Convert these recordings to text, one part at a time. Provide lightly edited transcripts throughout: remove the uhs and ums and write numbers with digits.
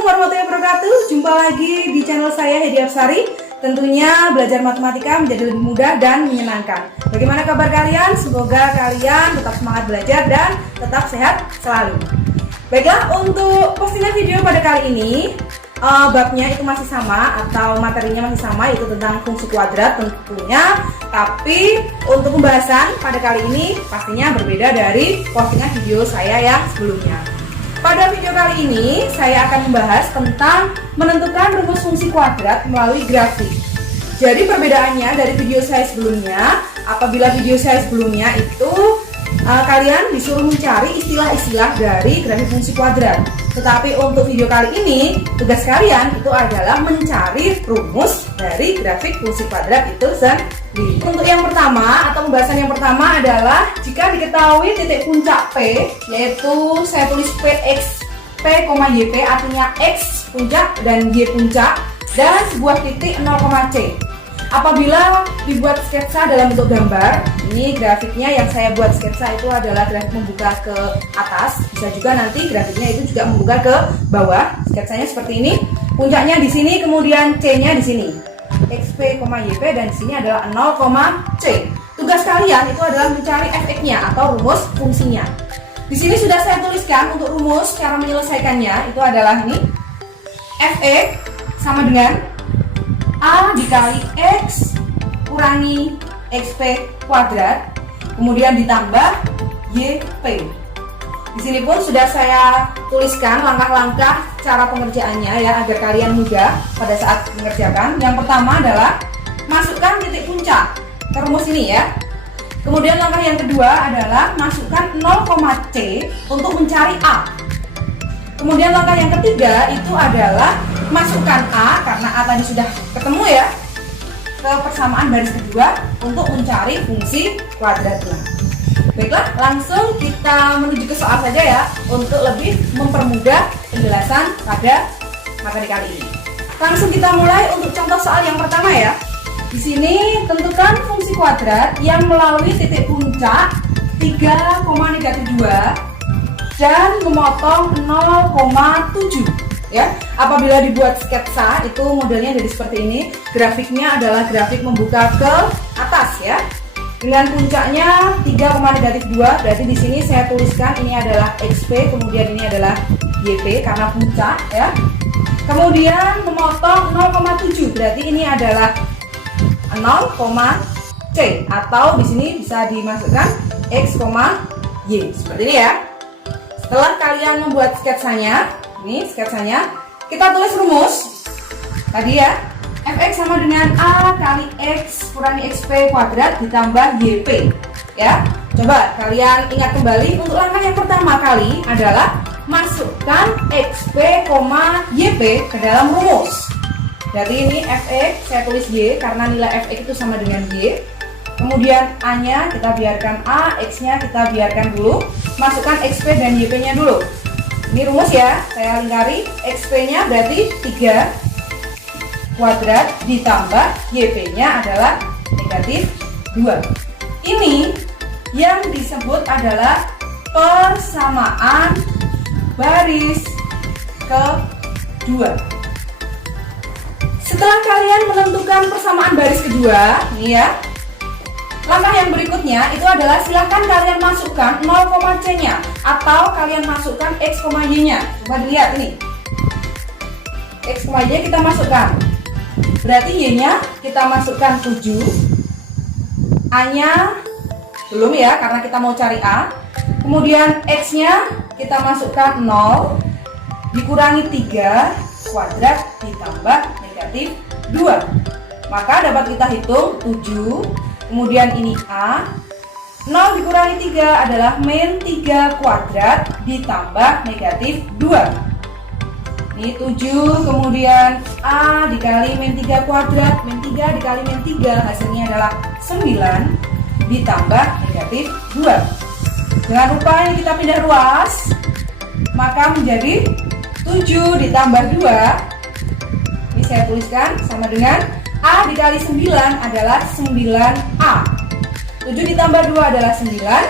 Assalamualaikum warahmatullahi wabarakatuh. Jumpa lagi di channel saya Hedi Afsari. Tentunya belajar matematika menjadi lebih mudah dan menyenangkan. Bagaimana kabar kalian? Semoga kalian tetap semangat belajar dan tetap sehat selalu. Baiklah, untuk postingan video pada kali ini babnya itu masih sama atau materinya masih sama, yaitu tentang fungsi kuadrat tentunya. Tapi untuk pembahasan pada kali ini pastinya berbeda dari postingan video saya yang sebelumnya. Pada video kali ini saya akan membahas tentang menentukan rumus fungsi kuadrat melalui grafik. Jadi perbedaannya dari video saya sebelumnya, apabila video saya sebelumnya itu kalian disuruh mencari istilah-istilah dari grafik fungsi kuadrat. Tetapi untuk video kali ini, tugas kalian itu adalah mencari rumus dari grafik fungsi kuadrat itu sendiri. Untuk yang pertama atau pembahasan yang pertama adalah jika diketahui titik puncak P, yaitu saya tulis Px P, YP, artinya X puncak dan Y puncak, dan sebuah titik 0, C. Apabila dibuat sketsa dalam bentuk gambar, ini grafiknya yang saya buat sketsa itu adalah grafik membuka ke atas, bisa juga nanti grafiknya itu juga membuka ke bawah. Sketsanya seperti ini. Puncaknya di sini, kemudian C-nya di sini. XP, YP, dan di sini adalah 0, C. Tugas kalian itu adalah mencari fx-nya atau rumus fungsinya. Di sini sudah saya tuliskan untuk rumus cara menyelesaikannya, itu adalah ini. Fx sama dengan A dikali X kurangi XP kuadrat, kemudian ditambah YP. Di sini pun sudah saya tuliskan langkah-langkah cara pengerjaannya ya, agar kalian mudah pada saat mengerjakan. Yang pertama adalah masukkan titik puncak ke rumus ini ya. Kemudian langkah yang kedua adalah masukkan 0, C untuk mencari A. Kemudian langkah yang ketiga itu adalah masukkan A, karena A tadi sudah ketemu ya, ke persamaan baris kedua untuk mencari fungsi kuadratnya. Baiklah, langsung kita menuju ke soal saja ya, untuk lebih mempermudah penjelasan pada materi kali ini. Langsung kita mulai untuk contoh soal yang pertama ya. Di sini tentukan fungsi kuadrat yang melalui titik puncak 3,-2 dan memotong 0,7 ya. Apabila dibuat sketsa itu modelnya jadi seperti ini. Grafiknya adalah grafik membuka ke atas ya, dengan puncaknya 3,-2. Berarti di sini saya tuliskan ini adalah XP, kemudian ini adalah YP karena puncak ya. Kemudian memotong 0,7, berarti ini adalah 0, C, atau di sini bisa dimasukkan X, Y seperti ini ya. Setelah kalian membuat sketsanya, ini sketsanya, kita tulis rumus tadi ya. Fx sama dengan A kali X kurangi XP kuadrat ditambah YP ya. Coba kalian ingat kembali, untuk langkah yang pertama kali adalah masukkan XP, YP ke dalam rumus. Jadi ini Fx saya tulis Y karena nilai Fx itu sama dengan Y. Kemudian A-nya kita biarkan A, X-nya kita biarkan dulu. Masukkan XP dan YP-nya dulu. Ini rumus ya, saya lingkari. XP-nya berarti 3 kuadrat ditambah YP-nya adalah -2. Ini yang disebut adalah persamaan baris kedua. Setelah kalian menentukan persamaan baris kedua, nih ya, langkah yang berikutnya itu adalah silahkan kalian masukkan 0, C-nya atau kalian masukkan X, Y-nya. Coba dilihat ini. X, Y-nya kita masukkan. Berarti Y-nya kita masukkan 7. A-nya belum ya, karena kita mau cari A. Kemudian X-nya kita masukkan 0 dikurangi 3 kuadrat ditambah -2. Maka dapat kita hitung 7. Kemudian ini A, 0 dikurangi 3 adalah -3 kuadrat ditambah -2. Ini 7, kemudian A dikali -3 kuadrat, -3 dikali -3, hasilnya adalah 9 ditambah -2. Dengan rupa ini kita pindah ruas, maka menjadi 7 ditambah 2. Ini saya tuliskan sama dengan A dikali 9 adalah 9A. 7 ditambah 2 adalah 9.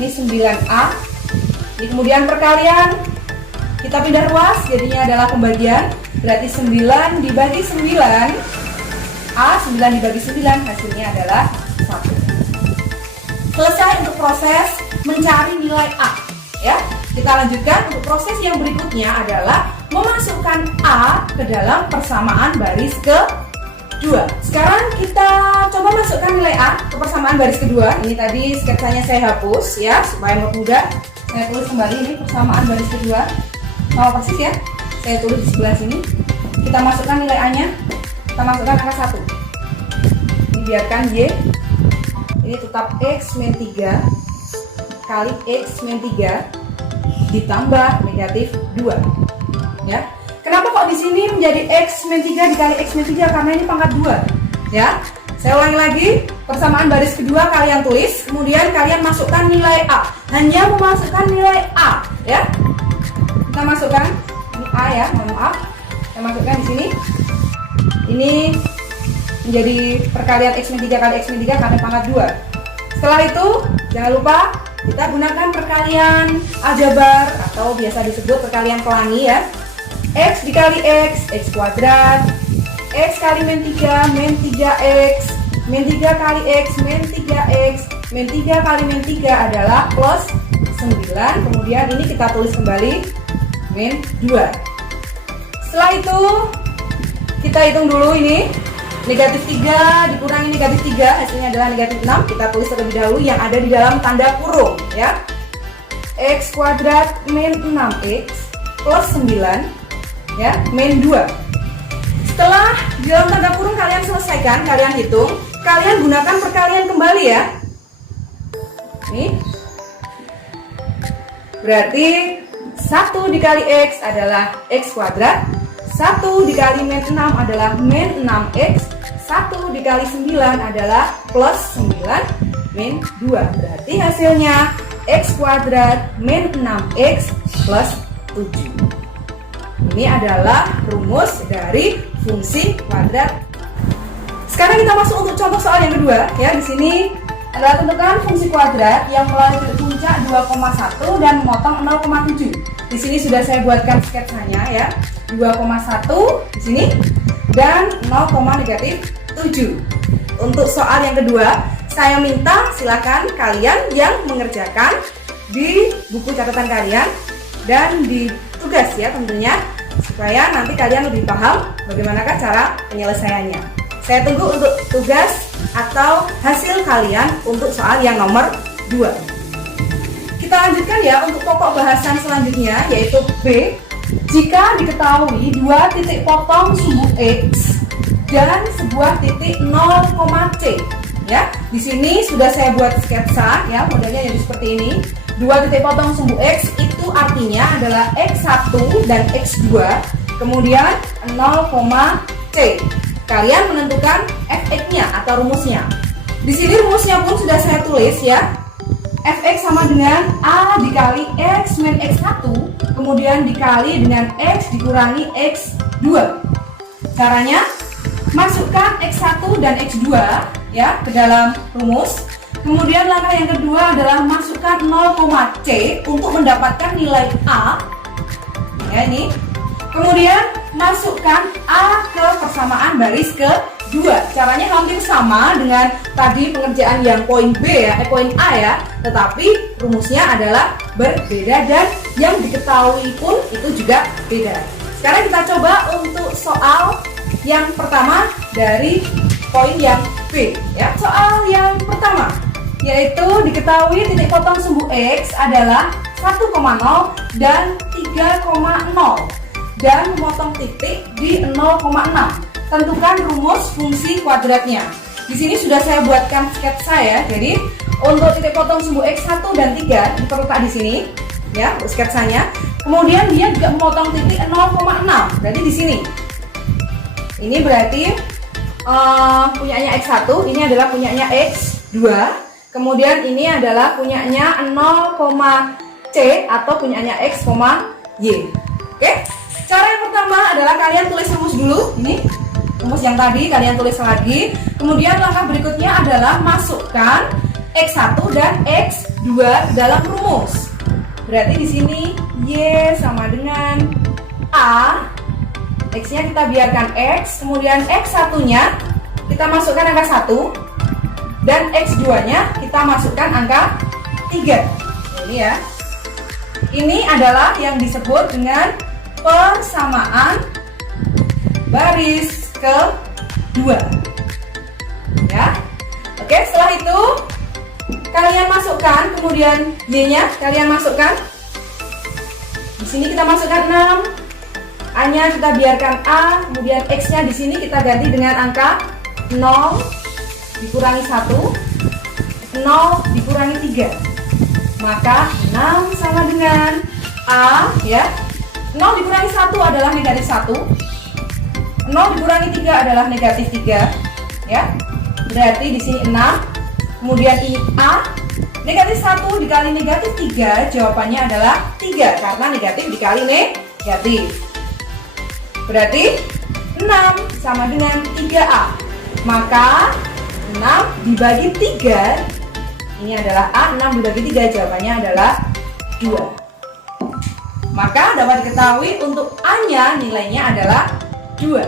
Ini 9A. Ini kemudian perkalian Kita pindah ruas, jadinya adalah pembagian. Berarti 9 dibagi 9, A 9 dibagi 9 hasilnya adalah 1. Selesai untuk proses mencari nilai A. Ya, kita lanjutkan untuk proses yang berikutnya adalah memasukkan A ke dalam persamaan baris kedua. Sekarang kita coba masukkan nilai A ke persamaan baris kedua. Ini tadi sketsanya saya hapus ya supaya mudah. Saya tulis kembali ini persamaan baris kedua. Sama persis ya. Saya tulis di sebelah sini. Kita masukkan nilai A-nya. Kita masukkan angka 1. Ini biarkan Y. Ini tetap X min 3 kali X min 3 ditambah negatif 2. Ya. Kenapa kok di sini menjadi X min 3 dikali X min 3? Karena ini pangkat 2. Ya. Saya ulangi lagi, persamaan baris kedua kalian tulis, kemudian kalian masukkan nilai A. Hanya memasukkan nilai A, ya. Kita masukkan ini A ya, mohon maaf. Saya masukkan di sini. Ini menjadi perkalian X min 3 kali X min 3 karena pangkat 2. Setelah itu, jangan lupa kita gunakan perkalian aljabar atau biasa disebut perkalian pelangi ya. X dikali X, X kuadrat, X kali min 3, min 3X, min 3 kali X, min 3X, min 3 kali min 3 adalah plus 9. Kemudian ini kita tulis kembali min 2. Setelah itu kita hitung dulu ini. Negatif 3 dikurangi negatif 3 hasilnya adalah negatif 6. Kita tulis terlebih dahulu yang ada di dalam tanda kurung ya. X kuadrat min 6X plus 9 ya, min 2. Setelah di dalam tanda kurung kalian selesaikan, kalian hitung, kalian gunakan perkalian kembali ya. Nih. Berarti 1 dikali X adalah X kuadrat, 1 dikali min 6 adalah min 6X, 1 dikali 9 adalah plus 9 min 2. Berarti hasilnya X kuadrat min 6X plus 7. Ini adalah rumus dari fungsi kuadrat. Sekarang kita masuk untuk contoh soal yang kedua ya. Di sini adalah tentukan fungsi kuadrat yang melalui puncak 2,1 dan memotong 0,7. Di sini sudah saya buatkan sketsanya ya. 2,1 di sini dan 0,7. Untuk soal yang kedua, saya minta silakan kalian yang mengerjakan di buku catatan kalian dan di tugas ya tentunya, supaya nanti kalian lebih paham bagaimanakah cara penyelesaiannya. Saya tunggu untuk tugas atau hasil kalian untuk soal yang nomor 2. Kita lanjutkan ya untuk pokok bahasan selanjutnya, yaitu B. Jika diketahui 2 titik potong sumbu X dan sebuah titik 0,C ya. Di sini sudah saya buat sketsa ya, modelnya jadi seperti ini. 2 titik potong sumbu X itu artinya adalah X1 dan X2, kemudian 0,C. Kalian menentukan fx-nya atau rumusnya. Di sini rumusnya pun sudah saya tulis ya. Fx sama dengan A dikali X min X1, kemudian dikali dengan X dikurangi X2. Caranya, masukkan X1 dan X2 ya ke dalam rumus. Kemudian langkah yang kedua adalah masukkan 0,C untuk mendapatkan nilai A. Ya ini. Kemudian masukkan A ke persamaan baris kedua. Caranya hampir sama dengan tadi pengerjaan yang poin B ya, poin A ya, tetapi rumusnya adalah berbeda dan yang diketahui pun itu juga beda. Sekarang kita coba untuk soal yang pertama dari poin yang B ya. Soal yang pertama yaitu diketahui titik potong sumbu X adalah 1,0 dan 3,0 dan memotong titik di 0,6. Tentukan rumus fungsi kuadratnya. Di sini sudah saya buatkan sketsa ya. Jadi untuk titik potong sumbu X1 dan 3 diperletak di sini ya, untuk sketsanya. Kemudian dia juga memotong titik 0,6. Berarti di sini. Ini berarti punyanya X1, ini adalah punyanya X2. Kemudian ini adalah punyanya 0,C atau punyanya X, Y. Oke? Cara yang pertama adalah kalian tulis rumus dulu. Ini rumus yang tadi kalian tulis lagi. Kemudian langkah berikutnya adalah masukkan X1 dan X2 dalam rumus. Berarti di sini Y sama dengan A. X-nya kita biarkan X, kemudian X1-nya kita masukkan angka 1 dan X2-nya kita masukkan angka 3. Ini ya. Ini adalah yang disebut dengan persamaan baris kedua. Ya. Oke, setelah itu kalian masukkan, kemudian Y-nya kalian masukkan. Di sini kita masukkan 6. A-nya kita biarkan A, kemudian X-nya di sini kita ganti dengan angka 0 dikurangi 1, 0 dikurangi 3. Maka 6 sama dengan A, ya. 0 dikurangi 1 adalah negatif 1. 0 dikurangi 3 adalah negatif 3, ya. Berarti di sini 6. Kemudian ini A, negatif 1 dikali negatif 3, jawabannya adalah 3 karena negatif dikali negatif. Berarti 6 sama dengan 3A. Maka 6 dibagi 3, ini adalah A, 6 dibagi 3, jawabannya adalah 2. Maka dapat diketahui untuk A-nya nilainya adalah 2.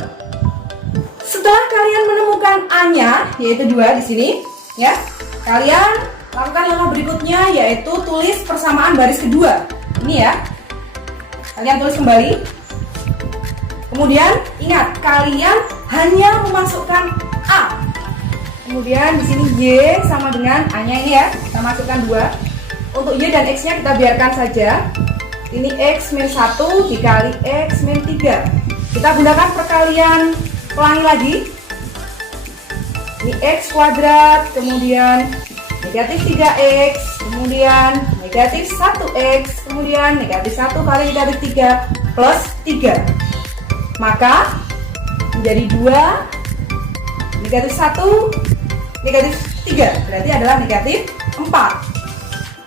Setelah kalian menemukan A-nya, yaitu 2 di sini, ya, kalian lakukan langkah berikutnya, yaitu tulis persamaan baris kedua. Ini ya, kalian tulis kembali. Kemudian ingat, kalian hanya memasukkan A. Kemudian di sini Y sama dengan A-nya ini ya, kita masukkan 2. Untuk Y dan X-nya kita biarkan saja. Ini X min 1 dikali X min 3. Kita gunakan perkalian pelangi lagi. Ini X kuadrat, kemudian negatif 3X, kemudian negatif 1X, kemudian negatif 1 kali negatif 3 plus 3. Maka menjadi 2, negatif 1, negatif 3. Berarti adalah negatif 4.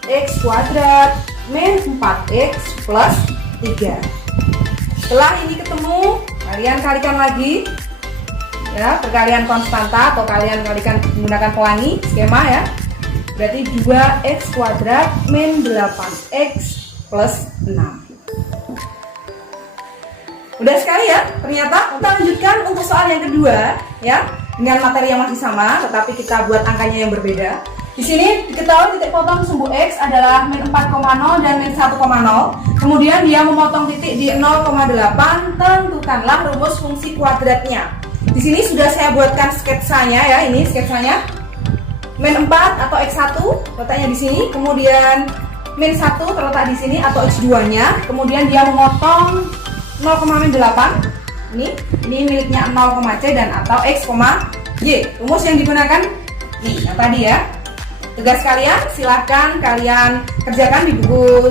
X kuadrat min 4X plus 3. Setelah ini ketemu, kalian kalikan lagi. Ya, perkalian konstanta atau kalian kalikan menggunakan pelangi skema ya. Berarti 2X kuadrat min 8X plus 6. Udah sekali ya, ternyata. Kita lanjutkan untuk soal yang kedua ya, dengan materi yang masih sama, tetapi kita buat angkanya yang berbeda. Di sini diketahui titik potong sumbu X adalah min 4,0 dan min 1,0. Kemudian dia memotong titik di 0,8. Tentukanlah rumus fungsi kuadratnya. Di sini sudah saya buatkan sketsanya ya, ini sketsanya. Min 4 atau X1 letaknya di sini, kemudian min 1 terletak di sini atau X2-nya. Kemudian dia memotong 0,8. Ini miliknya 0,C dan atau X, Y. Rumus yang digunakan nih yang tadi ya. Tugas kalian silahkan kalian kerjakan di buku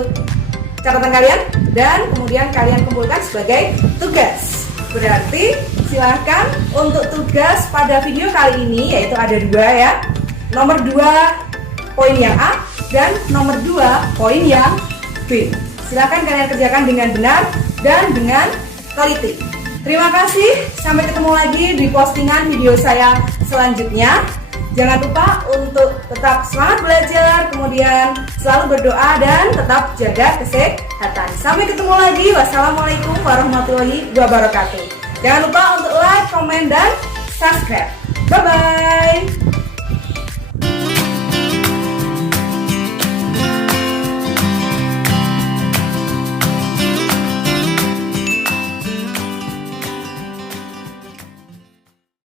catatan kalian dan kemudian kalian kumpulkan sebagai tugas. Berarti silahkan untuk tugas pada video kali ini, yaitu ada 2 ya. Nomor 2 poin yang A dan nomor 2 poin yang B. Silahkan kalian kerjakan dengan benar dan dengan teliti. Terima kasih, sampai ketemu lagi di postingan video saya selanjutnya. Jangan lupa untuk tetap semangat belajar, kemudian selalu berdoa dan tetap jaga kesehatan. Sampai ketemu lagi. Wassalamualaikum warahmatullahi wabarakatuh. Jangan lupa untuk like, komen, dan subscribe. Bye-bye.